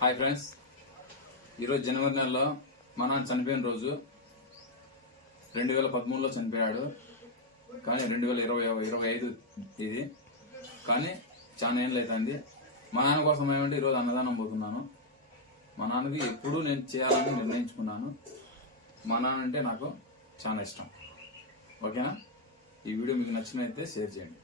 Hi friends, ఈరోజు జనవరి నెలలో మా నాన్న చనిపోయిన రోజు. 2013లో చనిపోయాడు, కానీ 2025 ఇది. కానీ చాలా ఏళ్ళు అవుతుంది. మా నాన్న కోసం ఏమంటే ఈరోజు అన్నదానం పోతున్నాను. మా నాన్నకి ఎప్పుడూ నేను చేయాలని నిర్ణయించుకున్నాను. మా నాన్న అంటే నాకు చాలా ఇష్టం. ఓకేనా? ఈ వీడియో మీకు నచ్చినైతే షేర్ చేయండి.